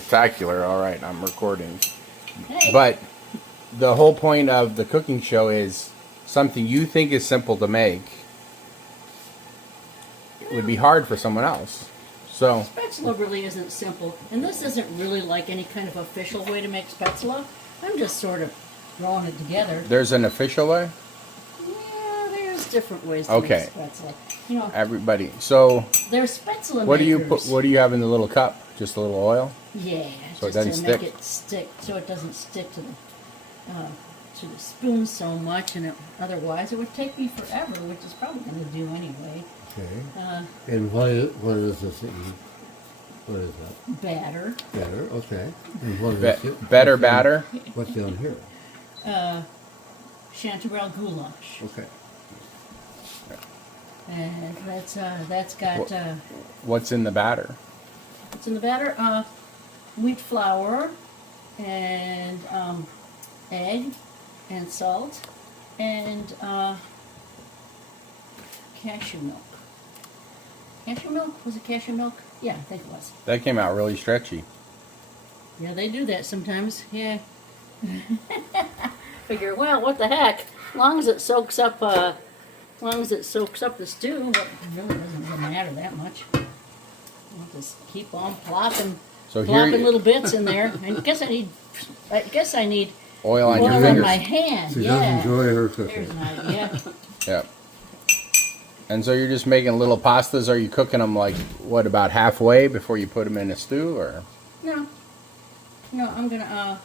Spectacular. All right, I'm recording. Hey. But the whole point of the cooking show is something you think is simple to make would be hard for someone else. So Spaetzle really isn't simple, and this isn't really like any kind of official way to make Spaetzle. I'm just sort of throwing it together. there's an official way. Yeah, there's different ways to Okay. make Spaetzle. You know, Everybody. So there's Spaetzle what do you makers. put? What do you have in the little cup? Just a little oil. Yeah, So it just doesn't to stick? make it stick, so it doesn't stick to the spoon so much, and otherwise it would take me forever, which is probably going to do anyway. Okay. And what is this that you, what is that? Batter. Batter, okay. And what is it? Better batter. What's down here? Chanterelle goulash. Okay. And that's got What's in the batter? what's in the batter? Wheat flour and egg and salt and cashew milk. Cashew milk? Was it cashew milk? Yeah, I think it was. That came out really stretchy. Yeah, they do that sometimes. Yeah. Figure, well, what the heck? As long as it soaks up, the stew, it really doesn't matter that much. I'll just keep on plopping So here, little bits in there. And I guess I need oil on oil your on fingers. my hand. She does Yeah. enjoy her There's cooking. an idea. Yep. And so you're just making little pastas. Are you cooking them like what, about halfway before you put them in a stew, or? No, I'm gonna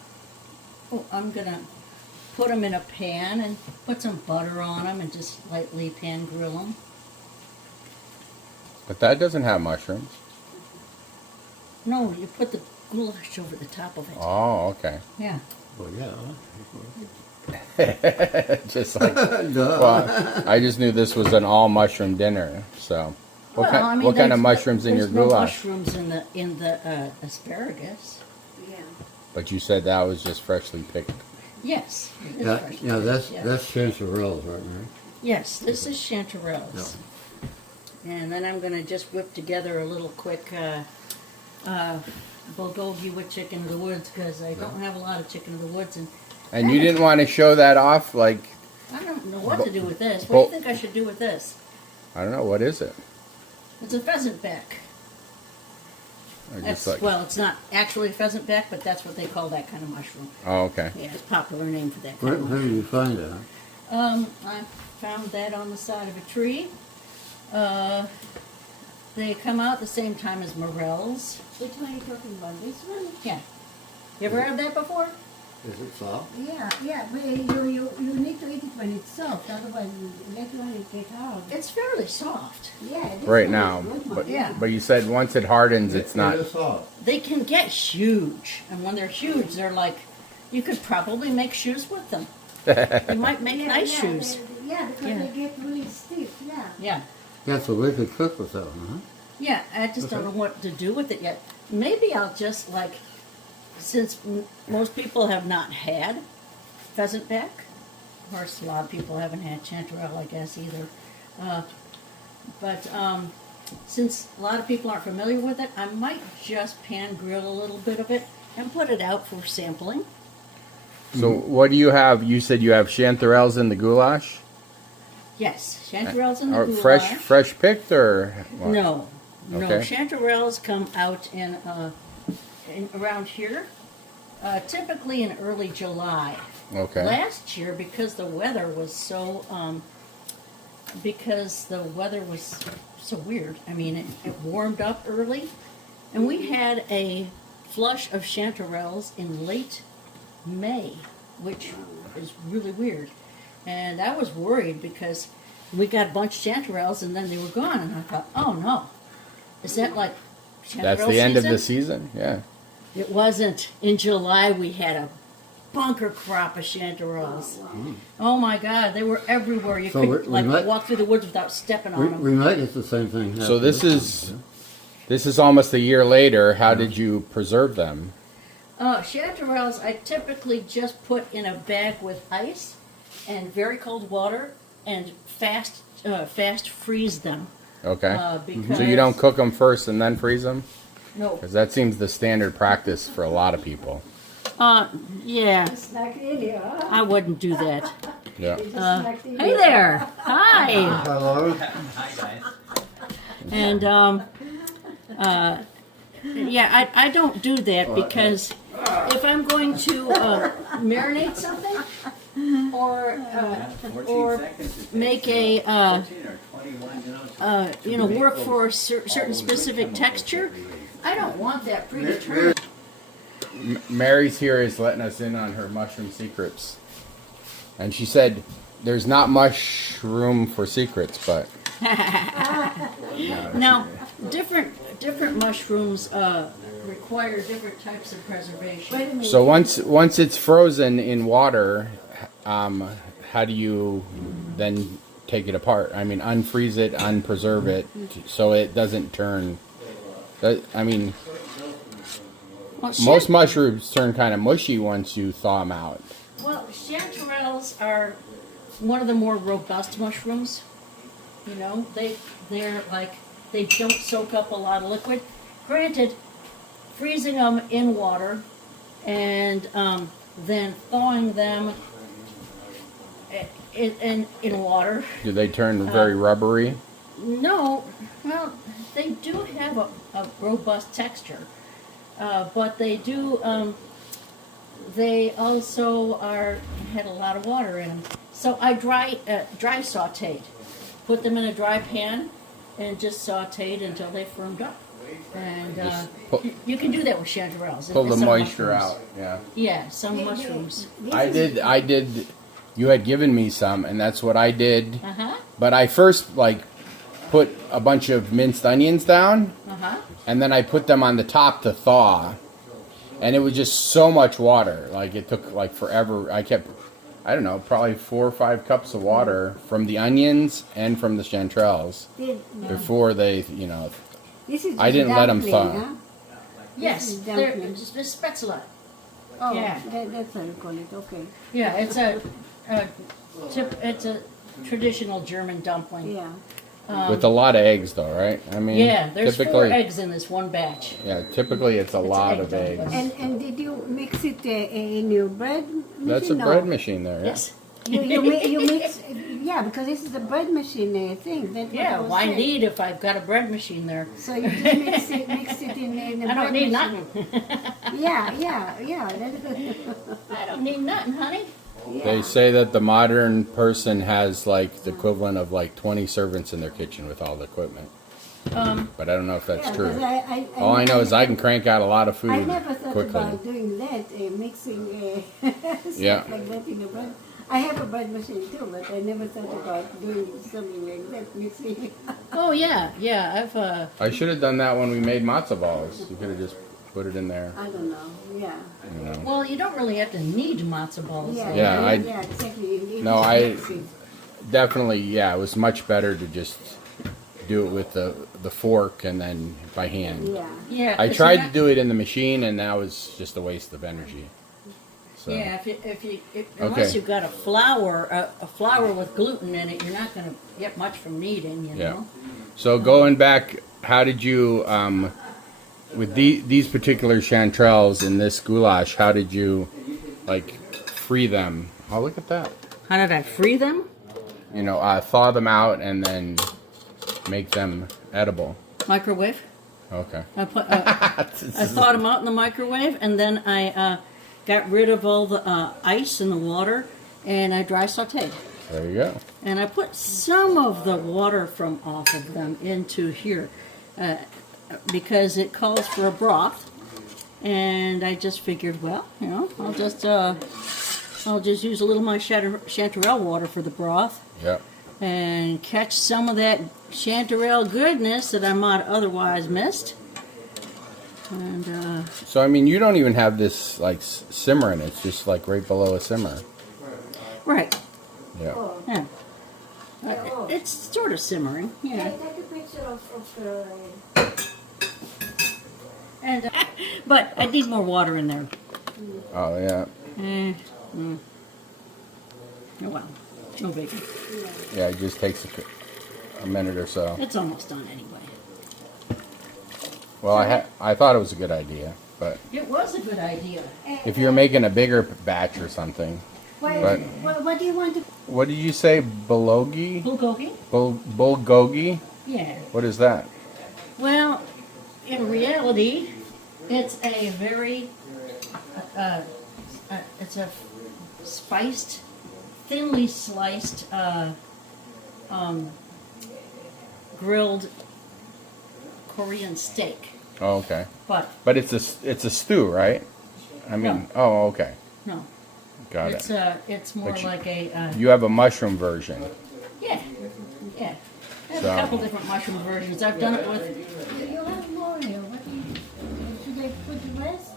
put them in a pan and put some butter on them and just lightly pan grill them. But that doesn't have mushrooms. No, you put the goulash over the top of it. Oh, okay. Yeah. Well, yeah. Just like, Duh. well, I just knew this was an all mushroom dinner. So, what Well, kind? I mean, what kind of there's mushrooms in your there's no goulash? mushrooms in the asparagus. Yeah. But you said that was just freshly picked. Yes. it is Yeah, fresh. yeah, that's Yeah. chanterelles right there. Yes, this is chanterelles. And then I'm going to just whip together a little quick bulgogi with chicken of the woods, because I don't have a lot of chicken of the woods, and And you didn't want to show that off, like, I don't know what to do with this. What do you think I should do with this? I don't know, what is it? It's a pheasant back. Or That's, just like, well, it's not actually a pheasant back, but that's what they call that kind of mushroom. oh, okay. Yeah, it's a popular name for that kind Where, of where mushroom. did you find that? I found that on the side of a tree. They come out the same time as morels. Which one are you talking about? This one? Yeah. You ever had that before? Is it soft? Yeah, but you need to eat it when it's soft, otherwise later on it gets hard. It's fairly soft. Yeah, this Right one now, is good one, but yeah. but you said once it hardens, it's not. It is soft. They can get huge, and when they're huge, they're like, you could probably make shoes with them. You might make nice shoes. Because Yeah. they get really stiff, yeah. Yeah. Yeah, so we could cook with that one, Yeah, I just don't know what to do with it yet. Maybe I'll just, like, since most people have not had pheasant back, of course, a lot of people haven't had chanterelle, I guess, either. But since a lot of people aren't familiar with it, I might just pan grill a little bit of it and put it out for sampling. So what do you have? You said you have chanterelles in the goulash? Yes, chanterelles in the Or goulash. fresh picked, or what? No, Okay. chanterelles come out in around here, typically in early July. Okay. Last year, because the weather was so weird. I mean, it warmed up early, and we had a flush of chanterelles in late May, which is really weird. And I was worried because we got a bunch of chanterelles and then they were gone, and I thought, oh no, is that like chanterelle That's the end of the season? season. Yeah. It wasn't. In July, we had a bunker crop of chanterelles. Oh my God, they were everywhere. You So could we might- walk through the woods without stepping on them. We might get the same thing. So happen this time, is almost a year later. How did you preserve them? Chanterelles, I typically just put in a bag with ice and very cold water and fast freeze them. Okay. Because So you don't cook them first and then freeze them? No. Because that seems the standard practice for a lot of people. Yeah, It's like really, huh? I wouldn't do that. Yeah. It's like really. Hey there. Hi. Hello. Hi guys. And yeah, I don't do that because if I'm going to marinate something or 14 seconds. make a 14 or 21, you know, work for a certain specific texture, I don't want that predetermined. Mary's here is letting us in on her mushroom secrets. And she said there's not much room for secrets, but Now, different mushrooms require different types of preservation. Wait a minute. so once it's frozen in water, how do you then take it apart? I mean, unfreeze it, unpreserve it, so it doesn't turn. I mean, Well, most mushrooms turn kind of mushy once you thaw them out. Well, chanterelles are one of the more robust mushrooms. You know, they're like they don't soak up a lot of liquid. Granted, freezing them in water and then thawing them in water. Do they turn very rubbery? No, well, they do have a robust texture, but they do. They also had a lot of water in them. So I dry sautéed, put them in a dry pan, and just sautéed until they firmed up. And you can do that with chanterelles. Pull the Some moisture mushrooms. out. Yeah. Yeah, some mushrooms. I did. You had given me some, and that's what I did. Uh huh. But I first put a bunch of minced onions down, Uh huh. and then I put them on the top to thaw. And it was just so much water. Like it took forever. I don't know, probably 4 or 5 cups of water from the onions and from the chanterelles before they, This is I didn't let 'em dumpling, thaw. huh? Yes, This is they're dumpling. just Spaetzle. Oh, Yeah. that's how you call it. Okay. Yeah, it's a traditional German dumpling. Yeah. with a lot of eggs, though, right? I mean, Yeah, there's 4 typically, eggs in this one batch. yeah, typically it's a lot egg of eggs. dumpling. And did you mix it in your bread machine? That's a No. bread machine there. Yeah. Yes. You mix, yeah, because this is a bread machine thing. That's what I Yeah, was why saying. need if I've got a bread machine there? So you just mix it in the I bread don't need machine. nothing. Yeah. I don't need nothing, honey. They say that the modern person has like the equivalent of like 20 servants in their kitchen with all the equiment. But I don't know if that's Yeah, true. 'cause All I know is I can crank out a lot of I food never thought quickly. about doing that, mixing stuff Yeah. like that in a bread. I have a bread machine too, but I never thought about doing something like that, mixing. Oh yeah, I've I should have done that when we made matzo balls. You could have just put it in there. I don't know. Yeah. You know. well, you don't really have to need matzo balls. Yeah. though. Yeah, yeah, exactly. No, Definitely, yeah. It was much better to just do it with the fork and then by hand. Yeah. Yeah. I 'cause tried you're to not- do it in the machine, and that was just a waste of energy. So, Yeah, unless you've got a flour with gluten in it, you're not going to get much from kneading. You yeah. know. So going back, how did you, with these particular chanterelles in this goulash, how did you, free them? Oh, look at that. How did I free them? Thaw them out and then make them edible. Microwave. Okay. I thawed them out in the microwave, and then I got rid of all the ice in the water, and I dry sautéed. There you go. And I put some of the water from off of them into here because it calls for a broth. And I just figured, well, I'll just use a little of my chanterelle water for the broth Yep. and catch some of that chanterelle goodness that I might otherwise missed. And So, I mean, you don't even have this, simmering. It's just, right below a simmer. right, Yeah. yeah. It's sort of simmering, yeah. Take a picture of And but I need more water in there. Oh, yeah. Oh well, no biggie. Yeah, it just takes a minute or so. It's almost done anyway. Well, I thought it was a good idea, but It was a good idea. if you're making a bigger batch or something. But- What do you want to? What did you say? Bulgogi? Bulgogi? Bulgogi? Yeah. What is that? Well, in reality, it's a very, it's a spiced, thinly sliced, grilled Korean steak. Oh, okay. But It's a stew, right? I mean, oh, okay. no, Got it's it. it's more But you- like a You have a mushroom version. yeah, yeah. I have So- a couple different mushroom versions. I've done it with. You have more here. What do you? Should I put the rest?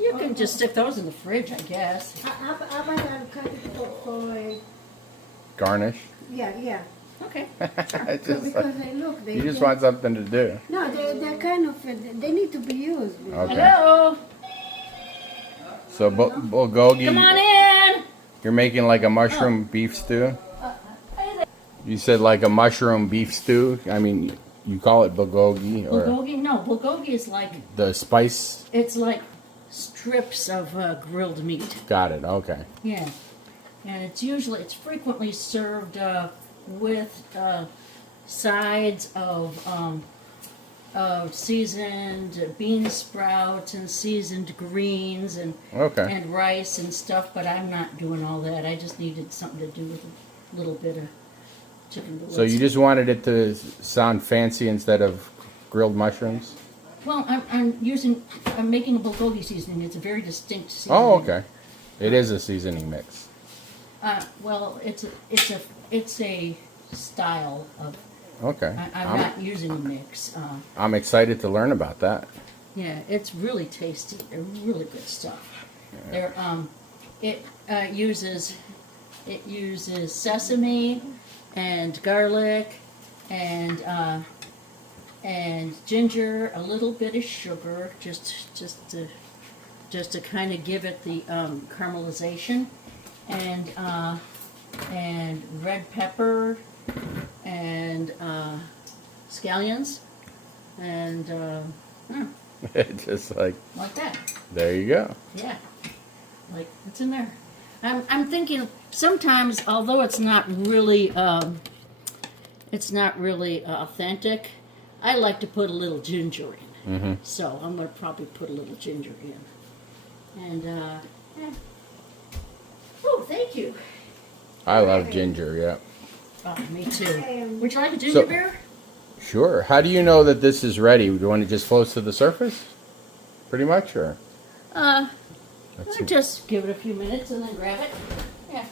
You can just stick those in the fridge, I guess. How about I cut it for Garnish. yeah. Okay. It's So just because like- they look, they you just they- want something to do. No, they're kind of they need to be used. Okay. Hello. So bulgogi, Come on in. you're making like a mushroom beef stew? You said like a mushroom beef stew? I mean, you call it bulgogi or Bulgogi? No, bulgogi is like the spice? it's like strips of grilled meat. Got it. Okay. Yeah, and it's frequently served with sides of seasoned bean sprouts and seasoned greens and Okay. rice and stuff. But I'm not doing all that. I just needed something to do with a little bit of chicken billets. So you just wanted it to sound fancy instead of grilled mushrooms? Well, I'm making a bulgogi seasoning. It's a very distinct seasoning. Oh, okay. It is a seasoning mix. Well, it's a style of. Okay. I'm not using a mix. I'm excited to learn about that. Yeah, it's really tasty. They're really good stuff. They're it uses sesame and garlic and ginger, a little bit of sugar, just to kind of give it the caramelization, and red pepper and scallions and Just like, like that. there you go. Yeah, like it's in there. I'm thinking sometimes, although it's not really authentic, I like to put a little ginger in. Mm-hmm. So I'm gonna probably put a little ginger in. And yeah. Oh, thank you. I love ginger, yeah. Oh, me too. Would you like a ginger So- beer? Sure. How do you know that this is ready? When it just floats to the surface? Pretty much, or? I That's- just give it a few minutes and then grab it. Yeah,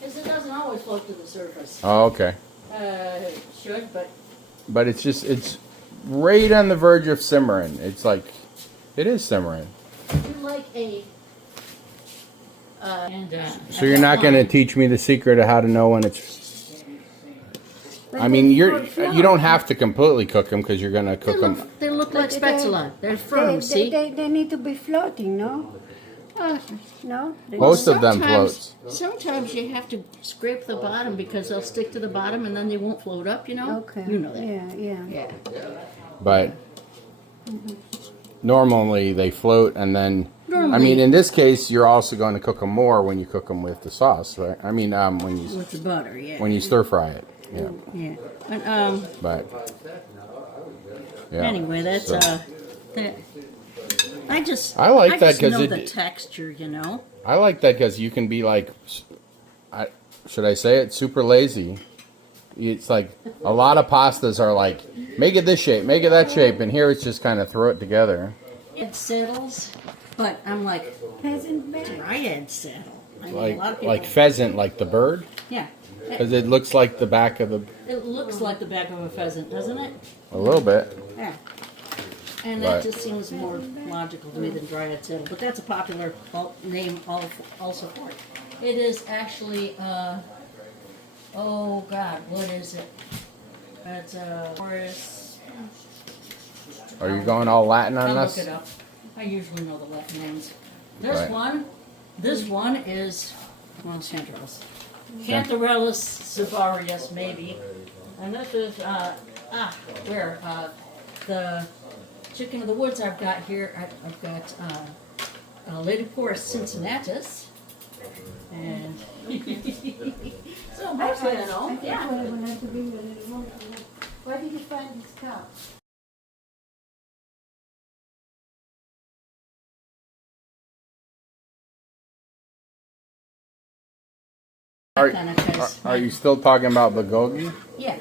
because it doesn't always float to the surface. Oh, okay. It should, but But it's right on the verge of simmering. It's like, it is simmering. you like a. So you're not going to teach me the secret of how to know when it's... I mean, you don't have to completely cook them because you're going to cook them. They look like But Spaetzle. They're firm, see? They need to be floating, no? No? Most of them Sometimes- floats. Sometimes you have to scrape the bottom because they'll stick to the bottom and then they won't float up, you know? Okay. You know that. Yeah. Yeah. But normally they float and then... I Normally. mean, in this case, you're also going to cook them more when you cook them with the sauce, right? I mean, With the butter, yeah. when you stir fry it. Yeah. Yeah. But, But... Yeah. anyway, that's, So- that, I like that just 'cause know it- the texture, you know? I like that because you can be like, should I say it, super lazy. It's like a lot of pastas are like, make it this shape, make it that shape, and here it's just kind of throw it together. It settles, but I'm like, Peasant bear. dryad settle. I mean, a lot of people, Like pheasant, like the bird, yeah. because it looks like the back of the, It looks like the back of a pheasant, doesn't it? a little bit. Yeah. And Right. that just seems more logical to me than dryad settle. But that's a popular name also for it. It is actually, oh God, what is it? It's Horace. Are you going all Latin on I'll us? look it up. I usually know the Latin names. Right. This one is, well, chanterelles. Chanterellus cibarius, maybe. And this is, the chicken of the woods I've got here. I've got Ladypora cincinnatus. And so mostly I know. I Yeah. thought I would have to bring you a little more. Where did you find this cow? Are you still talking about bulgogi? Yeah.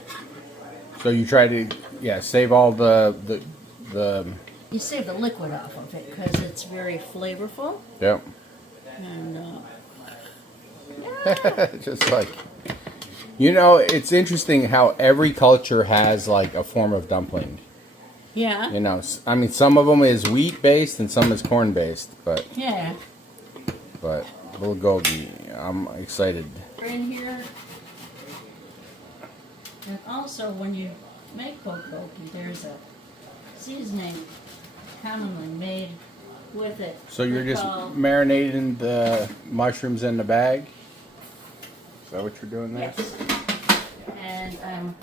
So you try to save all the You save the liquid off of it because it's very flavorful. yep. And Just like it's interesting how every culture has like a form of dumpling. yeah. I mean, some of them is wheat based and some is corn based, but Yeah. bulgogi, I'm excited. In here. And also, when you make bulgogi, there's a seasoning commonly made with it. So you're They just call- marinating the mushrooms in the bag? Is that what you're doing there? Yes. And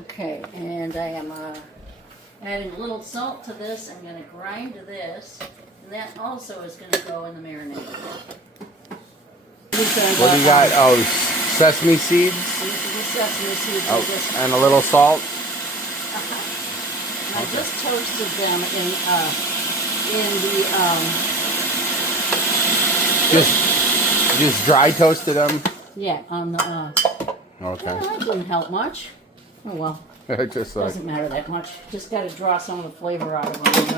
okay, and I am adding a little salt to this. I'm going to grind this, and that also is going to go in the marinade. What do you got? Oh, sesame seeds? These are the sesame seeds. Oh, I just, and a little salt? and I just toasted them in the Just dry toasted them? yeah, on the Okay. well, that didn't help much. Oh well, Just like, doesn't matter that much. Just got to draw some of the flavor out of them, you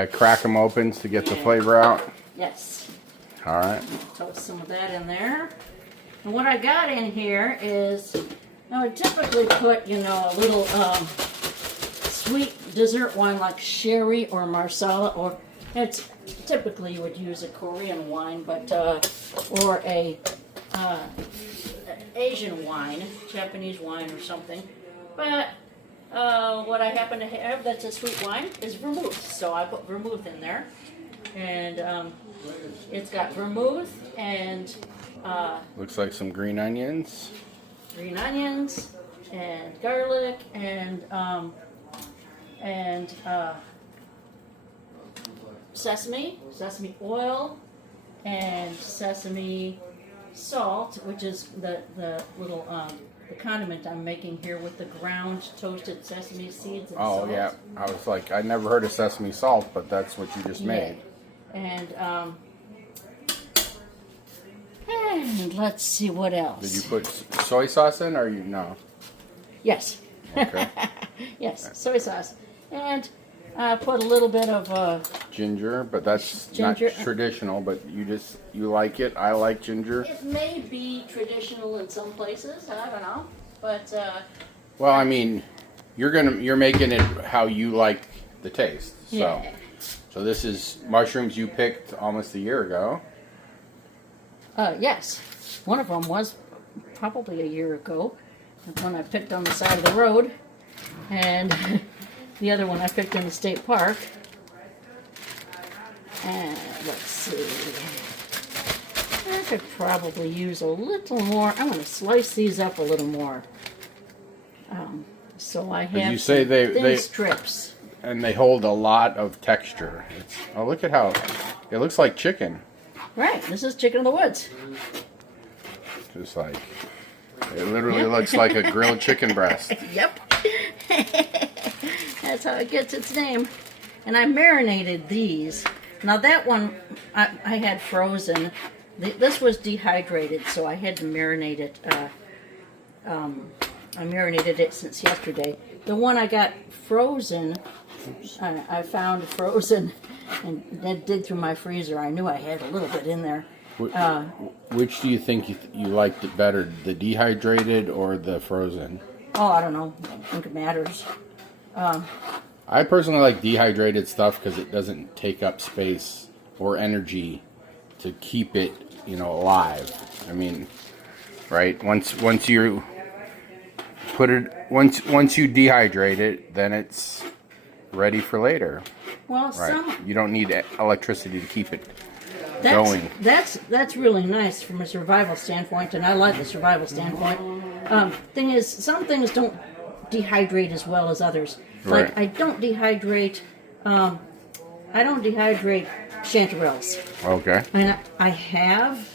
know. crack them open to get the flavor out. Yes. All right. Toast some of that in there. And what I got in here is, I would typically put, a little sweet dessert wine like sherry or marsala, or it's typically you would use a Korean wine, but or a Asian wine, Japanese wine or something. But what I happen to have that's a sweet wine is vermouth, so I put vermouth in there, and it's got vermouth and Looks like some green onions. green onions and garlic and sesame oil and sesame salt, which is the little the condiment I'm making here with the ground toasted sesame seeds and Oh, salt. yeah. I was like, I never heard of sesame salt, but that's what you just made. And let's see what else. Did you put soy sauce in or no? Yes. Okay. Yes, soy sauce. And put a little bit of Ginger, but that's Ginger. not traditional, but you like it. I like ginger. it may be traditional in some places, I don't know. But Well, I mean, you're making it how you like the taste. So, yeah. so this is mushrooms you picked almost a year ago. Yes. One of them was probably a year ago. The one I picked on the side of the road. And the other one I picked in the state park. And let's see. I could probably use a little more. I'm going to slice these up a little more. So I have you say some they- thin strips. And they hold a lot of texture. Look at how it looks like chicken. Right, this is chicken of the woods. Just like it literally looks like a grilled chicken breast. Yep. That's how it gets its name. And I marinated these. Now that one I had frozen. This was dehydrated, so I had to marinate it. I marinated it since yesterday. The one I got frozen, I found frozen and then dig through my freezer. I knew I had a little bit in there. Which do you think you liked it better, the dehydrated or the frozen? Oh, I don't know. I don't think it matters. I personally like dehydrated stuff because it doesn't take up space or energy to keep it, alive. I mean, right? Once you put it, once you dehydrate it, then it's ready for later. Well, Right? You don't need electricity to keep it going. That's really nice from a survival standpoint, and I like the survival standpoint. Thing is, some things don't dehydrate as well as others. Like Right. I don't dehydrate chanterelles, Okay. and I have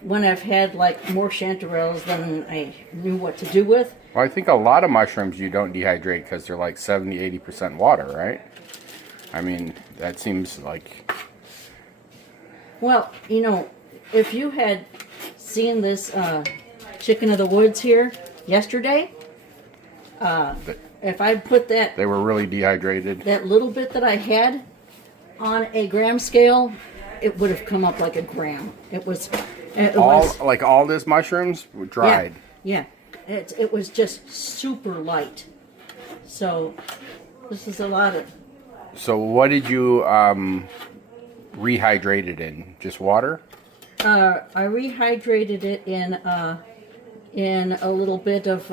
when I've had like more chanterelles than I knew what to do with. Well, I think a lot of mushrooms you don't dehydrate because they're like 70-80% water, right? I mean, that seems like... Well, you know, if you had seen this chicken of the woods here yesterday, if I put that They were really dehydrated. little bit that I had on a gram scale, it would have come up like a gram. It was All this mushrooms were dried. Yeah, it was just super light. So this is a lot of. So what did you rehydrate it in? Just water? I rehydrated it in a little bit of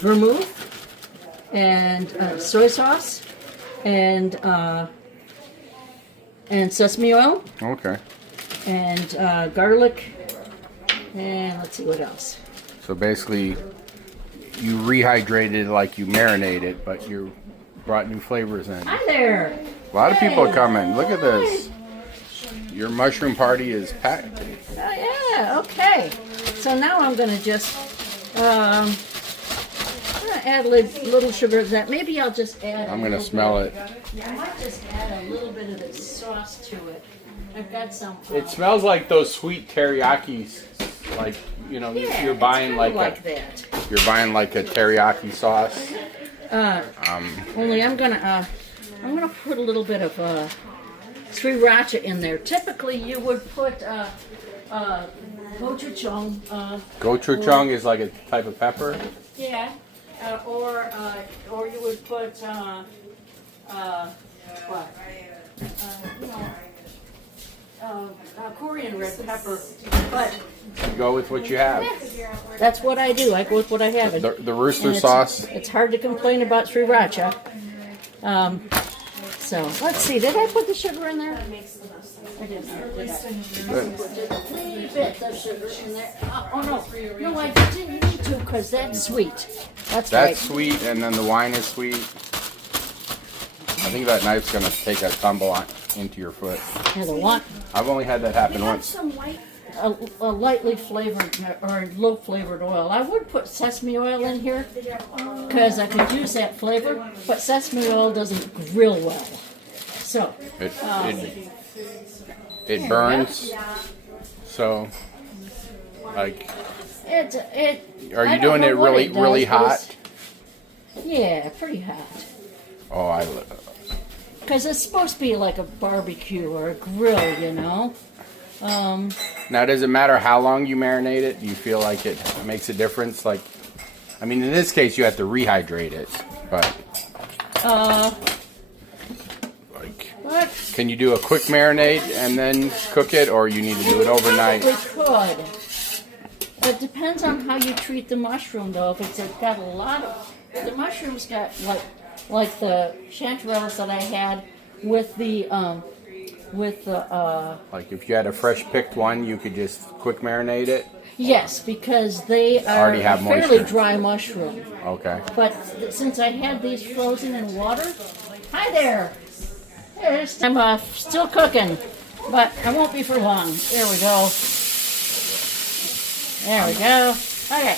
vermouth and soy sauce and sesame oil Okay. and garlic and let's see what else. So basically, you rehydrated it like you marinate it, but you brought new flavors in. Hi there. A lot of people Hey. coming. Look at this. Your mushroom party is packed. Oh yeah. Okay. So now I'm gonna just I'm gonna add a little sugar to that. Maybe I'll just add. I'm gonna smell it. I might just add a little bit of this sauce to it. I've got some. It smells like those sweet teriyakis. Like, you know, yeah, you're buying it's kinda like that. you're buying like a teriyaki sauce. Only I'm gonna put a little bit of sriracha in there. Typically, you would put gochujang. Gochujang is like a type of pepper. Yeah, or you would put what? Korean red pepper. But You go with what you have. that's what I do. I go with what I have. The rooster And sauce. It's hard to complain about sriracha. So let's see. Did I put the sugar in there? I didn't. Good. Just a wee bit of sugar in there. Oh no, I didn't need to because that's sweet. That's right. That's sweet, and then the wine is sweet. I think that knife's gonna take a tumble into your foot. Yeah, the one. I've only had that happen once. A lightly flavored or low flavored oil. I would put sesame oil in here because I could use that flavor, but sesame oil doesn't grill well. So It burns. So, like, are you doing it really hot? Yeah, pretty hot. Oh, Because it's supposed to be like a barbecue or a grill, you know. Now, does it matter how long you marinate it? Do you feel like it makes a difference? Like, I mean, in this case, you have to rehydrate it, but like, can you do a quick marinade and then cook it, or you need to do it overnight? We could. It depends on how you treat the mushroom, though. If it's got a lot of, the mushrooms got like the chanterelles that I had with the Like, if you had a fresh picked one, you could just quick marinate it. yes, because they are Already have a fairly moisture. dry mushroom. Okay. But since I had these frozen in water, hi there. I'm still cooking, but I won't be for long. There we go. There we go. Okay.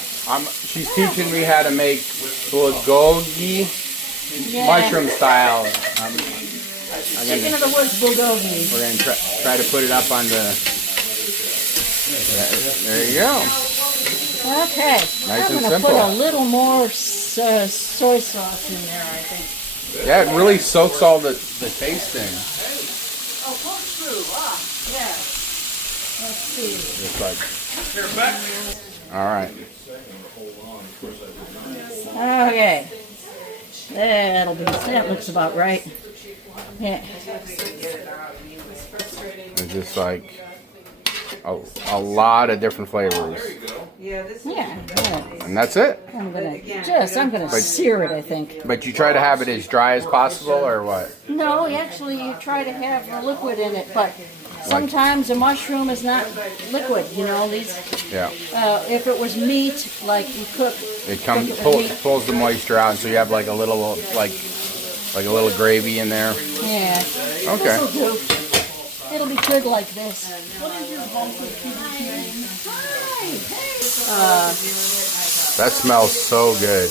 She's teaching me how to make bulgogi Yeah. mushroom style. I'm Chicken gonna, of the woods bulgogi. we're gonna try to put it up on the. There you go. Okay. Nice I'm and gonna simple. put a little more soy sauce in there, I think. Yeah, it really soaks all the taste in. Oh, corkscrew. Yeah. Let's see. Just like. All right. Okay. That looks about right. Yeah. It's just like a lot of different flavors. Yeah, this is. Yeah, yeah. And that's it. I'm gonna sear it, I think. But you try to have it as dry as possible, or what? No, actually, you try to have a liquid in it, but sometimes a mushroom is not liquid. You know, these. Yeah. If it was meat, like you cook, It cook it with meat. pulls the moisture out, and so you have like a little like a little gravy in there. Yeah. Okay. This'll do. It'll be good like this. That smells so good.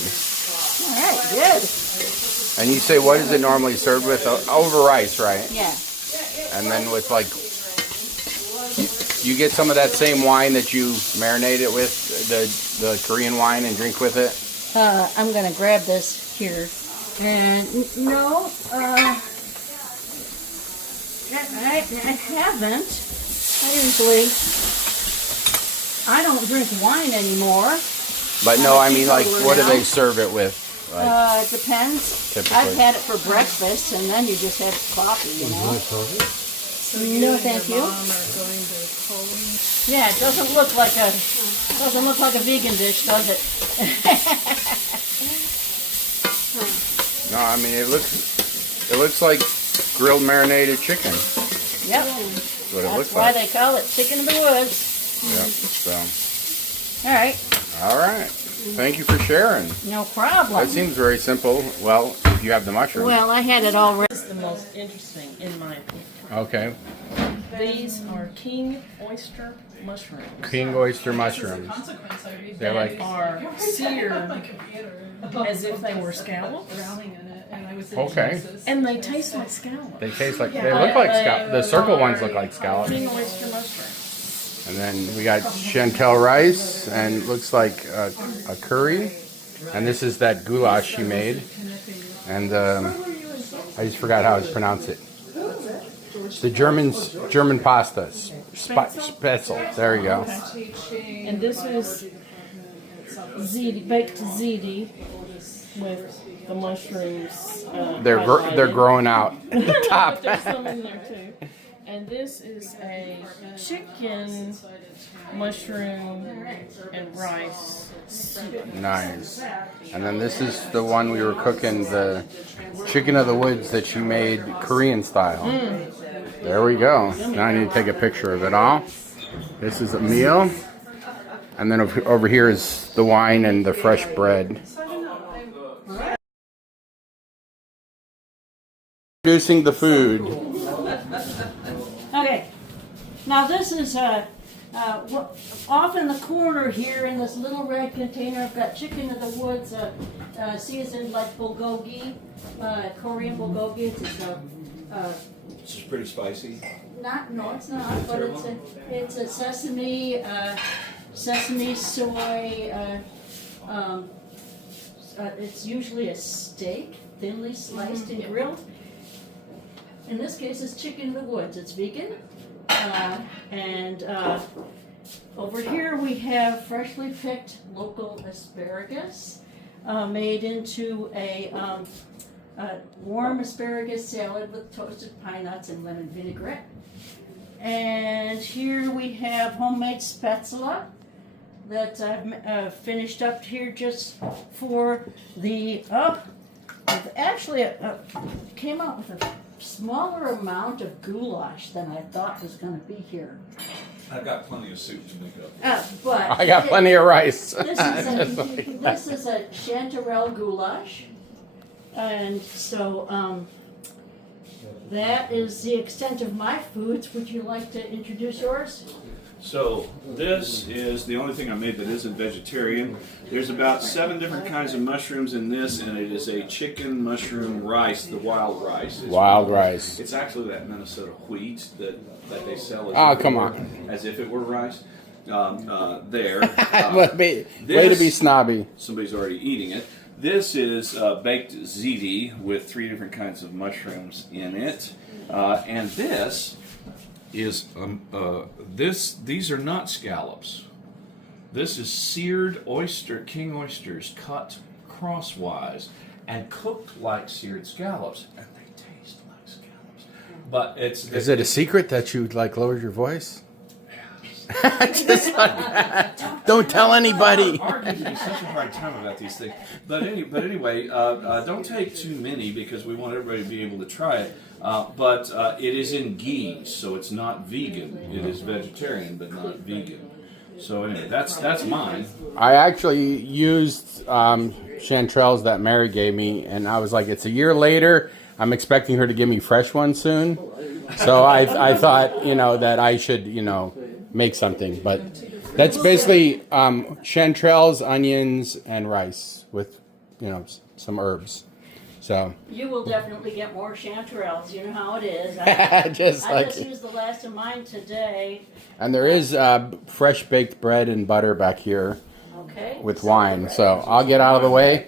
All right, good. And you say, what is it normally served with? Over rice, right? Yeah. And then with like, you get some of that same wine that you marinate it with, the Korean wine, and drink with it. I'm gonna grab this here. And no, I haven't. I don't drink wine anymore. But no, I mean, like, what do they serve it with? Like, It depends. Typically. I've had it for breakfast, and then you just have coffee, you know. No, thank you. Yeah, it doesn't look like a vegan dish, does it? no, I mean, it looks like grilled marinated chicken. Yep. That's what it looks That's why like. they call it chicken of the woods. Yep. So, All right. all right. Thank you for sharing. No problem. That seems very simple. Well, if you have the mushroom. Well, I had it already. This is the most interesting, in my opinion. Okay. These are king oyster mushrooms. King oyster mushrooms. They're like, Are seared as if they were scallops, okay. and they taste like scallops. They taste like, they look like scallops. The circle ones look like scallops. King oyster mushrooms. And then we got chanterelle rice, and looks like a curry. And this is that goulash she made. And I just forgot how to pronounce it. The German pasta. Spaetzle. There you go. And this is ziti, baked ziti with the mushrooms. They're growing out at the top. But there's some in there too. And this is a chicken, mushroom, and rice soup. Nice. And then this is the one we were cooking, the chicken of the woods that you made Korean style. There we go. Now I need to take a picture of it all. This is a meal. And then over here is the wine and the fresh bread. Introducing the food. Okay. Now this is off in the corner here in this little red container. I've got chicken of the woods, seasoned like bulgogi, Korean bulgogi. It's pretty spicy. No, it's not. But it's a sesame soy. It's usually a steak, thinly sliced and grilled. In this case, it's chicken of the woods. It's vegan. And over here we have freshly picked local asparagus made into a warm asparagus salad with toasted pine nuts and lemon vinaigrette. And here we have homemade Spaetzle that I've finished up here just for the actually came out with a smaller amount of goulash than I thought was going to be here. I've got plenty of soup to make up. But I got plenty of rice. This is a chanterelle goulash, and so that is the extent of my foods. Would you like to introduce yours? So this is the only thing I made that isn't vegetarian. There's about 7 different kinds of mushrooms in this, and it is a chicken mushroom rice, the wild rice. Wild rice. It's actually that Minnesota wheat that they sell. As if it were rice. Way to be snobby. Somebody's already eating it. This is baked ziti with 3 different kinds of mushrooms in it, and this is these are not scallops. This is seared king oysters cut crosswise and cooked like seared scallops, and they taste like scallops. But Is it a secret that you like lowered your voice? Just like that. Don't tell anybody. Art gives me such a hard time about these things. But anyway, don't take too many because we want everybody to be able to try it. But it is in ghee, so it's not vegan. It is vegetarian, but not vegan. So anyway, that's mine. I actually used chanterelles that Mary gave me, and I was like, it's a year later. I'm expecting her to give me fresh ones soon. So I thought, that I should, make something. But that's basically chanterelles, onions, and rice with, some herbs. So You will definitely get more chanterelles. You know how it is. just I like, just used the last of mine today. and there is fresh baked bread and butter back here Okay. with wine. So I'll get out of the way.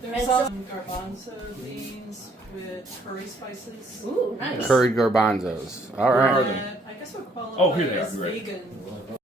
There's some garbanzo beans with curry spices. Ooh, nice. Curried garbanzos. All Where right. are they? That I guess would qualify Oh, here they are, as great. vegan.